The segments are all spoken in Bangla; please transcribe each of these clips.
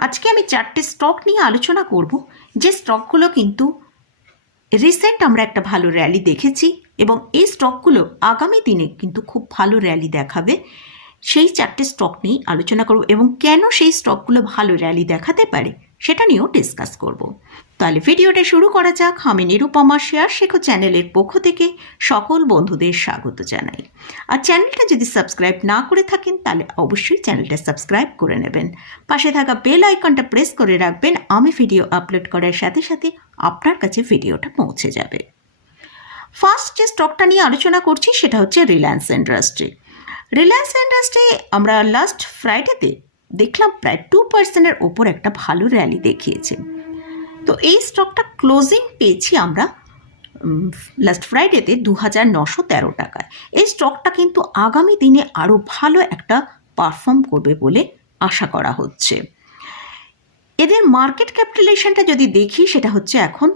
আজকে আমি চারটে স্টক নিয়ে আলোচনা করব। যে স্টকগুলো কিন্তু রিসেন্ট আমরা একটা ভালো র্যালি দেখেছি এবং এই স্টকগুলো আগামী দিনে কিন্তু খুব ভালো র্যালি দেখাবে। সেই চারটে স্টক নিয়ে আলোচনা করব এবং কেন সেই স্টকগুলো ভালো র্যালি দেখাতে পারে? সেটা নিয়েও ডিসকাস করব। তাহলে ভিডিওটা শুরু করা যাক। আমি নিরুপমা শেয়ার, শেখো চ্যানেলের পক্ষ থেকে সকল বন্ধুদের স্বাগত জানাই। আর চ্যানেলটা যদি সাবস্ক্রাইব না করে থাকেন, তাহলে অবশ্যই চ্যানেলটা সাবস্ক্রাইব করে নেবেন। পাশে থাকা বেল আইকনটা প্রেস করে রাখবেন। আমি ভিডিও আপলোড করার সাথে সাথে আপনার কাছে ভিডিওটা পৌঁছে যাবে। ফার্স্ট যে স্টকটা নিয়ে আলোচনা করছি, সেটা হচ্ছে রিলায়েন্স ইন্ডাস্ট্রি রিলায়েন্স ইন্ডাস্ট্রি আমরা লাস্ট ফ্রাইডেতে দেখলাম প্রায় টু পার্সেন্টের ওপর একটা ভালো র্যালি দেখিয়েছে। তো এই স্টকটা ক্লোজিং পেয়েছি আমরা লাস্ট ফ্রাইডেতে দু হাজার নশো তেরো টাকায়। এই স্টকটা কিন্তু আগামী দিনে আরও ভালো একটা পারফর্ম করবে বলে আশা করা হচ্ছে। এদের মার্কেট ক্যাপিটালেশনটা যদি দেখি, সেটা হচ্ছে এখন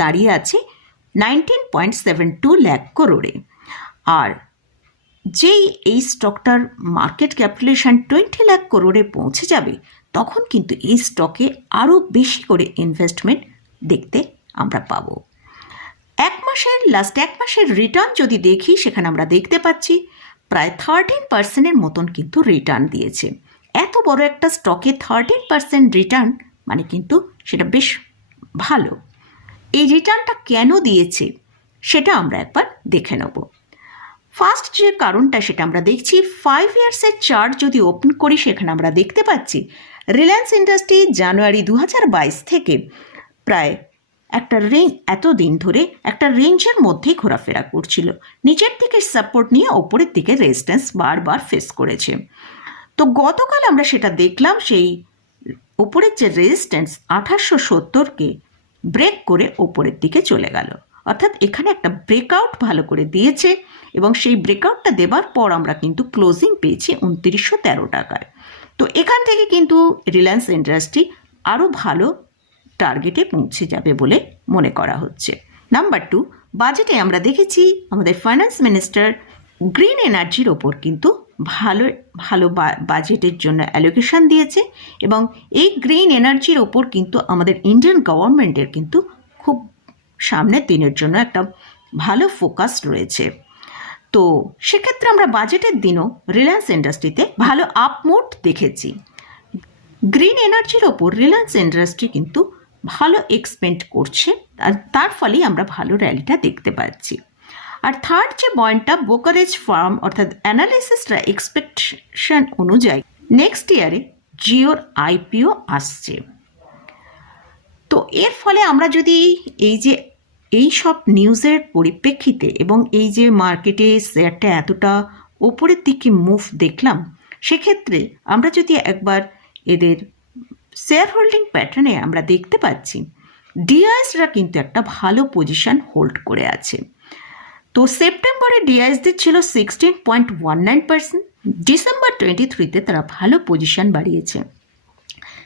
দাঁড়িয়ে আছে nineteen point seven two lakh করোড়ে আর যেই এই স্টকটার মার্কেট ক্যাপিটালেশন টোয়েন্টি লাখ করোড়ে পৌঁছে যাবে, তখন কিন্তু এই স্টকে আরও বেশি করে ইনভেস্টমেন্ট দেখতে আমরা পাবো। এক মাসের লাস্ট এক মাসের রিটার্ন যদি দেখি, সেখানে আমরা দেখতে পাচ্ছি প্রায় থার্টিন পার্সেন্টের মতন কিন্তু রিটার্ন দিয়েছে। এত বড় একটা স্টকে থার্টিন পার্সেন্ট রিটার্ন মানে কিন্তু সেটা বেশ ভালো। এই রিটার্নটা কেন দিয়েছে, সেটা আমরা একবার দেখে নেব। ফার্স্ট যে কারণটা সেটা আমরা দেখছি ফাইভ ইয়ার্সের চার্ট যদি ওপেন করি, সেখানে আমরা দেখতে পাচ্ছি রিলায়েন্স ইন্ডাস্ট্রি জানুয়ারি দু হাজার বাইশ থেকে প্রায় একটা রেঞ্জ, এতদিন ধরে একটা রেঞ্জের মধ্যেই ঘোরাফেরা করছিল। নিচের দিকে সাপোর্ট নিয়ে ওপরের দিকে রেজিস্ট্যান্স বারবার ফেস করেছে। তো গতকাল আমরা সেটা দেখলাম, সেই ওপরের যে রেজিস্ট্যান্স আঠাশশো সত্তরকে ব্রেক করে ওপরের দিকে চলে গেল। অর্থাৎ এখানে একটা ব্রেকআউট ভালো করে দিয়েছে। এবং সেই ব্রেকআউটটা দেবার পর আমরা কিন্তু ক্লোজিং পেয়েছি উনত্রিশশো তেরো টাকায়। তো এখান থেকে কিন্তু রিলায়েন্স ইন্ডাস্ট্রি আরও ভালো টার্গেটে পৌঁছে যাবে বলে মনে করা হচ্ছে। নাম্বার টু বাজেটে আমরা দেখেছি আমাদের ফাইন্যান্স মিনিস্টার গ্রিন এনার্জির ওপর কিন্তু ভালো ভালো বাজেটের জন্য অ্যালোকেশন দিয়েছে এবং এই গ্রিন এনার্জির ওপর কিন্তু আমাদের ইন্ডিয়ান গভর্নমেন্টের কিন্তু খুব সামনের দিনের জন্য একটা ভালো ফোকাস রয়েছে। তো সেক্ষেত্রে আমরা বাজেটের দিনও রিলায়েন্স ইন্ডাস্ট্রিতে ভালো আপমোড দেখেছি। গ্রিন এনার্জির ওপর রিলায়েন্স ইন্ডাস্ট্রি কিন্তু ভালো এক্সপেন্ড করছে, আর তার ফলেই আমরা ভালো র্যালিটা দেখতে পাচ্ছি। আর থার্ড যে পয়েন্টটা বোকারেজ ফার্ম অর্থাৎ অ্যানালিসিসরা এক্সপেকটেশন অনুযায়ী নেক্সট ইয়ারে জিওর আইপিও আসছে। তো এর ফলে আমরা যদি এই যে এই সব নিউজের পরিপ্রেক্ষিতে এবং এই যে মার্কেটে শেয়ারটা এতটা ওপরের দিকে মুভ দেখলাম, সেক্ষেত্রে আমরা যদি একবার এদের শেয়ার হোল্ডিং প্যাটার্নে আমরা দেখতে পাচ্ছি ডিআইএসরা কিন্তু একটা ভালো পজিশন হোল্ড করে আছে। তো সেপ্টেম্বরে ডিআইএসদের ছিল sixteen point one nine percent December twenty থ্রিতে তারা ভালো পজিশন বাড়িয়েছে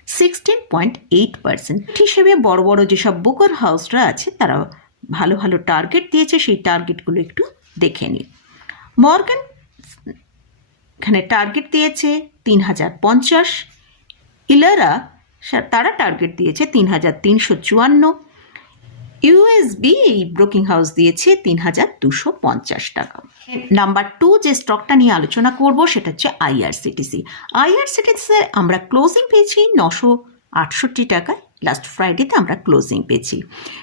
সিক্সটিন পয়েন্ট এইট পার্সেন্ট হিসেবে বড় বড় যেসব বুকার হাউসরা আছে তারা ভালো ভালো টার্গেট দিয়েছে, সেই টার্গেটগুলো একটু দেখে নিই। মর্গান এখানে টার্গেট দিয়েছে তিন হাজার পঞ্চাশ। ইলারা তারা টার্গেট দিয়েছে তিন হাজার তিনশো চুয়ান্ন। ইউএসবি এই ব্রোকিং হাউস দিয়েছে তিন হাজার দুশো পঞ্চাশ টাকা। নাম্বার টু যে স্টকটা নিয়ে আলোচনা করব, সেটা হচ্ছে আইআরসিটিসি আইআরসিটিসি আমরা ক্লোজিং পেয়েছি নশো আটষট্টি টাকায়। লাস্ট ফ্রাইডেতে আমরা ক্লোজিং পেয়েছি।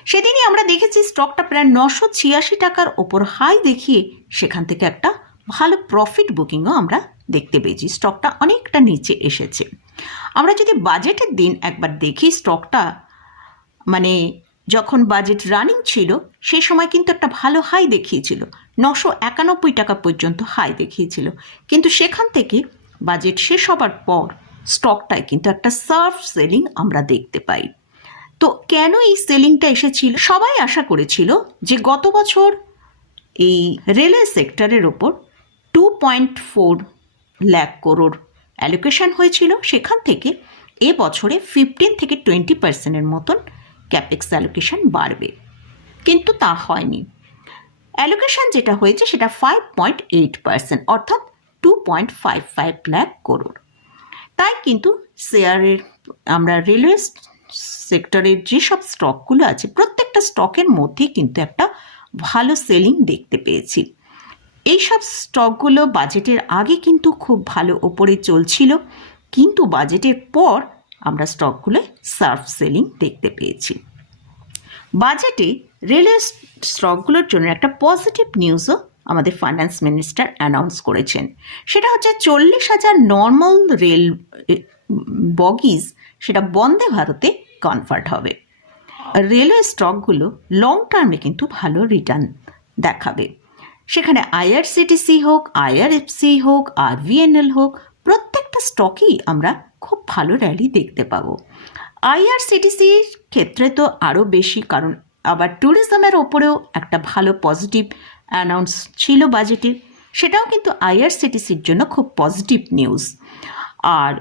সেদিনই আমরা দেখেছি স্টকটা প্রায় নশো ছিয়াশি টাকার ওপর হাই দেখিয়ে সেখান থেকে একটা ভালো প্রফিট বুকিংও আমরা দেখতে পেয়েছি। স্টকটা অনেকটা নিচে এসেছে। আমরা যদি বাজেটের দিন একবার দেখি স্টকটা মানে যখন বাজেট রানিং ছিল সেই সময় কিন্তু একটা ভালো হাই দেখিয়েছিল। নশো একানব্বই টাকা পর্যন্ত হাই দেখিয়েছিল। কিন্তু সেখান থেকে বাজেট শেষ হবার পর স্টকটায় কিন্তু একটা সার্ফ সেলিং আমরা দেখতে পাই। তো কেন এই সেলিংটা এসেছিল? সবাই আশা করেছিল যে গত বছর এই রেলওয়ে সেক্টরের ওপর two point four lakh crore allocation হয়েছিল। সেখান থেকে এ বছরে ফিফটিন থেকে টোয়েন্টি পার্সেন্টের মতন ক্যাপেক্স অ্যালোকেশন বাড়বে। কিন্তু তা হয়নি। অ্যালোকেশন যেটা হয়েছে সেটা ফাইভ পয়েন্ট এইট পার্সেন্ট অর্থাৎ two point five five lakh crore তাই কিন্তু শেয়ারের, আমরা রেলওয়ে সেক্টরের যেসব স্টকগুলো আছে, প্রত্যেকটা স্টকের মধ্যেই কিন্তু একটা ভালো সেলিং দেখতে পেয়েছি। এইসব স্টকগুলো বাজেটের আগে কিন্তু খুব ভালো ওপরে চলছিল, কিন্তু বাজেটের পর আমরা স্টকগুলো সার্ফ সেলিং দেখতে পেয়েছি। বাজেটে রেলওয়ে স্টকগুলোর জন্য একটা পজিটিভ নিউজও আমাদের ফাইন্যান্স মিনিস্টার অ্যানাউন্স করেছেন। সেটা হচ্ছে চল্লিশ হাজার নর্মাল রেল বগিজ সেটা বন্দে ভারতে কনভার্ট হবে। রেলওয়ে স্টকগুলো লং টার্মে কিন্তু ভালো রিটার্ন দেখাবে। সেখানে আইআরসিটিসি হোক আইআরএফসি হোক আর আরভিএনএল হোক, প্রত্যেকটা স্টকেই আমরা খুব ভালো র্যালি দেখতে পাবো। আইআরসিটিসির ক্ষেত্রে তো আরও বেশি, কারণ আবার ট্যুরিজমের ওপরেও একটা ভালো পজিটিভ অ্যানাউন্স ছিল বাজেটে সেটাও কিন্তু আইআরসিটিসির জন্য খুব পজিটিভ নিউজ আর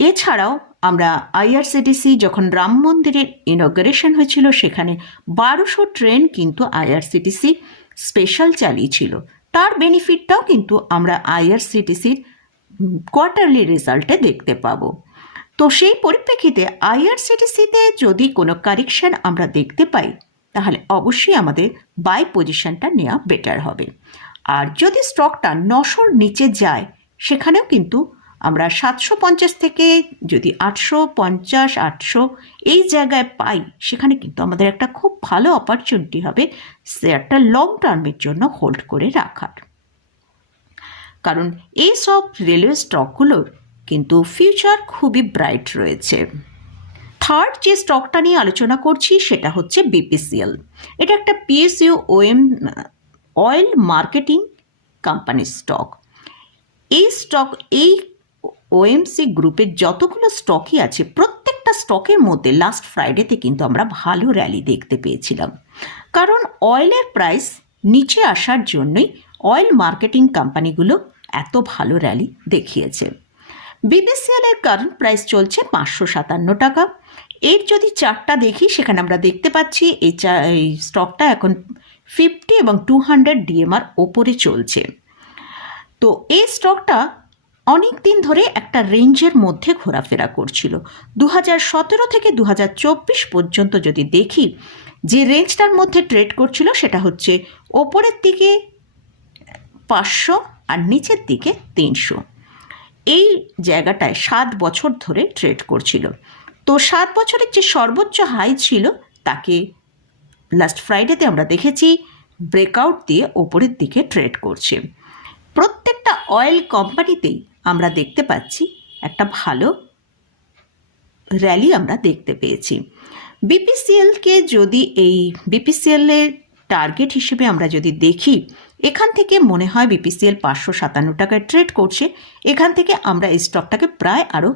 এছাড়াও আমরা আইআরসিটিসি যখন রাম মন্দিরের ইনগ্রেশন হয়েছিল, সেখানে বারোশো ট্রেন কিন্তু আইআরসিটিসি স্পেশাল চালিয়েছিল। তার বেনিফিটটাও কিন্তু আমরা আইআরসিটিসির কোয়ার্টারলি রেজাল্টে দেখতে পাবো। তো সেই পরিপ্রেক্ষিতে আইআরসিটিসিতে যদি কোনো কারেকশন আমরা দেখতে পাই তাহলে অবশ্যই আমাদের বাই পজিশনটা নেওয়া বেটার হবে। আর যদি স্টকটা নশোর নিচে যায়, সেখানেও কিন্তু আমরা সাতশো পঞ্চাশ থেকে যদি আটশো পঞ্চাশ, আটশো এই জায়গায় পাই, সেখানে কিন্তু আমাদের একটা খুব ভালো অপরচুনিটি হবে শেয়ারটা লং টার্মের জন্য হোল্ড করে রাখার। কারণ এই সব রেলওয়ে স্টকগুলোর কিন্তু ফিউচার খুবই ব্রাইট রয়েছে। থার্ড যে স্টকটা নিয়ে আলোচনা করছি সেটা হচ্ছে বিপিসিএল এটা একটা পিএসইউ ওএম অয়েল মার্কেটিং কোম্পানির স্টক এই স্টক এই ওএমসি গ্রুপের যতগুলো স্টকই আছে, প্রত্যেকটা স্টকের মধ্যে লাস্ট ফ্রাইডেতে কিন্তু আমরা ভালো র্যালি দেখতে পেয়েছিলাম। কারণ অয়েলের প্রাইস নিচে আসার জন্যই অয়েল মার্কেটিং কোম্পানিগুলো এত ভালো র্যালি দেখিয়েছে। বিবিসিএল এর কারেন্ট প্রাইস চলছে পাঁচশো সাতান্ন টাকা। এর যদি চারটা দেখি, সেখানে আমরা দেখতে পাচ্ছি এই চা, এই স্টকটা এখন ফিফটি এবং টু হান্ড্রেড ডিএমআর ওপরে চলছে। তো এই স্টকটা অনেক দিন ধরে একটা রেঞ্জের মধ্যে ঘোরাফেরা করছিল। দু সতেরো থেকে দু চব্বিশ পর্যন্ত যদি দেখি, যে রেঞ্জটার মধ্যে ট্রেড করছিল সেটা হচ্ছে ওপরের দিকে পাঁচশো আর নিচের দিকে তিনশো। এই জায়গাটায় সাত বছর ধরে ট্রেড করছিল। তো সাত বছরের যে সর্বোচ্চ হাই ছিল, তাকে লাস্ট ফ্রাইডেতে আমরা দেখেছি ব্রেকআউট দিয়ে ওপরের দিকে ট্রেড করছে। প্রত্যেকটা অয়েল কোম্পানিতেই আমরা দেখতে পাচ্ছি একটা ভালো র্যালি আমরা দেখতে পেয়েছি। বিপিসিএলকে যদি এই বিপিসিএলের টার্গেট হিসেবে আমরা যদি দেখি এখান থেকে মনে হয় বিপিসিএল পাঁচশো সাতান্ন টাকায় ট্রেড করছে। এখান থেকে আমরা এই স্টকটাকে প্রায় আরও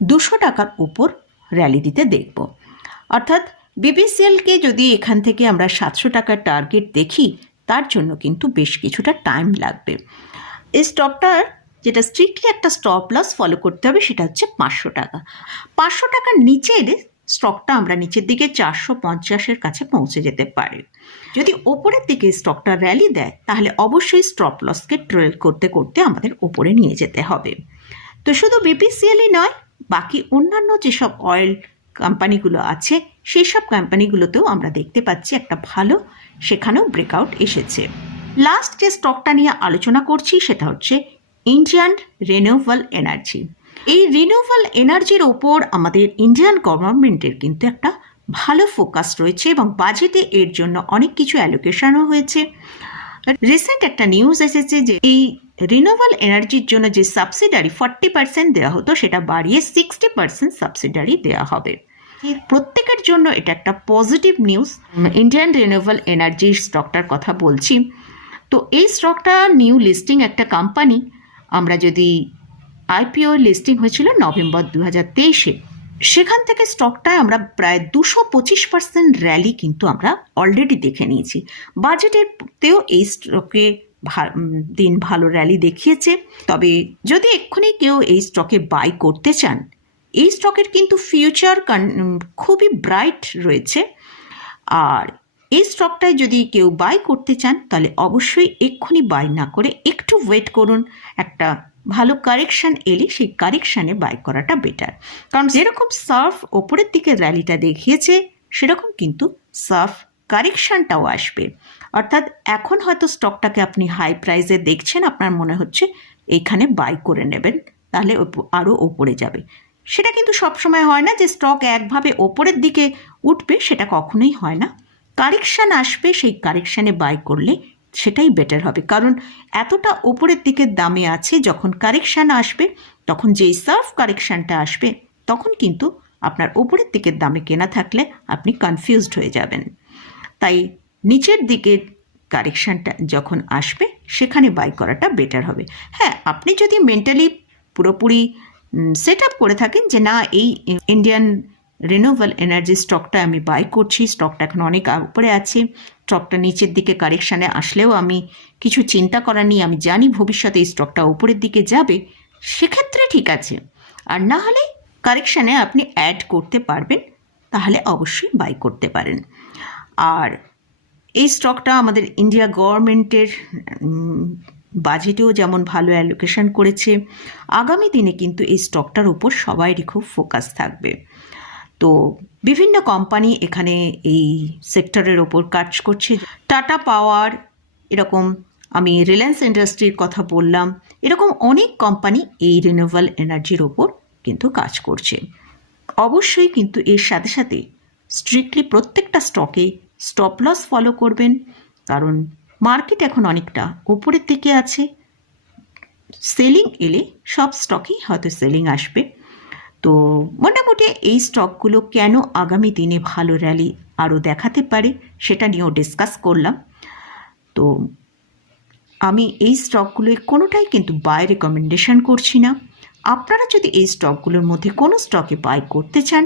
দুশো টাকার উপর র্যালি দিতে দেখব। অর্থাৎ বিপিসিএলকে যদি এখান থেকে আমরা সাতশো টাকার টার্গেট দেখি, তার জন্য কিন্তু বেশ কিছুটা টাইম লাগবে। এই স্টকটার যেটা স্ট্রিক্টলি একটা স্টপ লস ফলো করতে হবে, সেটা হচ্ছে পাঁচশো টাকা। পাঁচশো টাকার নিচে এলে স্টকটা আমরা নিচের দিকে চারশো পঞ্চাশের কাছে পৌঁছে যেতে পারে। যদি ওপরের দিকে স্টকটা র্যালি দেয়, তাহলে অবশ্যই স্টপ লসকে ট্রেল করতে করতে আমাদের ওপরে নিয়ে যেতে হবে। তো শুধু বিপিসিএলই নয়, বাকি অন্যান্য যেসব অয়েল কোম্পানিগুলো আছে সেই সব কোম্পানিগুলোতেও আমরা দেখতে পাচ্ছি একটা ভালো, সেখানেও ব্রেকআউট এসেছে। লাস্ট যে স্টকটা নিয়ে আলোচনা করছি, সেটা হচ্ছে ইন্ডিয়ান রিনিউভাল এনার্জি এই রিনিউভাল এনার্জির ওপর আমাদের ইন্ডিয়ান গভর্নমেন্টের কিন্তু একটা ভালো ফোকাস রয়েছে এবং বাজেটে এর জন্য অনেক কিছু অ্যালোকেশনও হয়েছে। রিসেন্ট একটা নিউজ এসেছে যে এই রিনিউভাল এনার্জির জন্য যে সাবসিডারি ফর্টি পার্সেন্ট দেওয়া হতো, সেটা বাড়িয়ে সিক্সটি পার্সেন্ট সাবসিডারি দেওয়া হবে। প্রত্যেকের জন্য এটা একটা পজিটিভ নিউজ ইন্ডিয়ান রিনিউভাল এনার্জির স্টকটার কথা বলছি। তো এই স্টকটা নিউ লিস্টিং একটা কোম্পানি আমরা যদি আইপিও লিস্টিং হয়েছিল নভেম্বর দু হাজার তেইশে। সেখান থেকে স্টকটায় আমরা প্রায় দুশো পঁচিশ পার্সেন্ট র্যালি কিন্তু আমরা অলরেডি দেখে নিয়েছি। বাজেটেরতেও এই স্টকে দিন ভালো র্যালি দেখিয়েছে। তবে যদি এক্ষুনি কেউ এই স্টকে বাই করতে চান, এই স্টকের কিন্তু ফিউচার খুবই ব্রাইট রয়েছে। আর এই স্টকটায় যদি কেউ বাই করতে চান, তাহলে অবশ্যই এক্ষুনি বাই না করে একটু ওয়েট করুন। একটা ভালো কারেকশান এলে সেই কারেকশানে বাই করাটা বেটার কারণ যেরকম সার্ফ ওপরের দিকে র্যালিটা দেখিয়েছে, সেরকম কিন্তু সার্ফ কারেকশানটাও আসবে। অর্থাৎ এখন হয়তো স্টকটাকে আপনি হাই প্রাইসে দেখছেন, আপনার মনে হচ্ছে এইখানে বাই করে নেবেন, তাহলে আরও ওপরে যাবে। সেটা কিন্তু সবসময় হয় না যে স্টক একভাবে ওপরের দিকে উঠবে, সেটা কখনোই হয় না। কারেকশান আসবে, সেই কারেকশানে বাই করলে সেটাই বেটার হবে। কারণ এতটা ওপরের দিকে দামে আছে, যখন কারেকশান আসবে, তখন যেই সার্ফ কারেকশানটা আসবে, তখন কিন্তু আপনার ওপরের দিকের দামে কেনা থাকলে আপনি কনফিউজড হয়ে যাবেন। তাই নিচের দিকে কারেকশানটা যখন আসবে, সেখানে বাই করাটা বেটার হবে। হ্যাঁ আপনি যদি মেন্টালি পুরোপুরি সেট আপ করে থাকেন যে না, এই ইন্ডিয়ান রিনিউয়েবল এনার্জি স্টকটা আমি বাই করছি স্টকটা এখন অনেক উপরে আছে স্টকটা নিচের দিকে কারেকশানে আসলেও আমি কিছু চিন্তা করার নিয়ে আমি জানি ভবিষ্যতে এই স্টকটা উপরের দিকে যাবে, সেক্ষেত্রে ঠিক আছে। আর না হলে কারেকশানে আপনি অ্যাড করতে পারবেন, তাহলে অবশ্যই বাই করতে পারেন। আর এই স্টকটা আমাদের ইন্ডিয়া গভর্নমেন্টের বাজেটেও যেমন ভালো অ্যালোকেশন করেছে, আগামী দিনে কিন্তু এই স্টকটার উপর সবাইরই খুব ফোকাস থাকবে। তো বিভিন্ন কোম্পানি এখানে এই সেক্টরের ওপর কাজ করছে। টাটা পাওয়ার এরকম আমি রিলায়েন্স ইন্ডাস্ট্রির কথা বললাম, এরকম অনেক কোম্পানি এই রিনিউয়েবল এনার্জির ওপর কিন্তু কাজ করছে। অবশ্যই কিন্তু এর সাথে সাথে স্ট্রিক্টলি প্রত্যেকটা স্টকে স্টপ লস ফলো করবেন, কারণ মার্কেট এখন অনেকটা ওপরের দিকে আছে। সেলিং এলে সব স্টকেই হয়তো সেলিং আসবে। তো মোটামুটি এই স্টকগুলো কেন আগামী দিনে ভালো র্যালি আরও দেখাতে পারে সেটা নিয়েও ডিসকাস করলাম। তো আমি এই স্টকগুলোর কোনোটাই কিন্তু বাই রেকমেন্ডেশন করছি না। আপনারা যদি এই স্টকগুলোর মধ্যে কোনো স্টকে বাই করতে চান,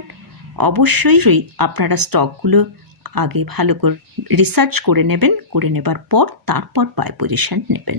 অবশ্যই আপনারা স্টকগুলো আগে ভালো করে রিসার্চ করে নেবেন, করে নেবার পর তারপর বাই পজিশন নেবেন।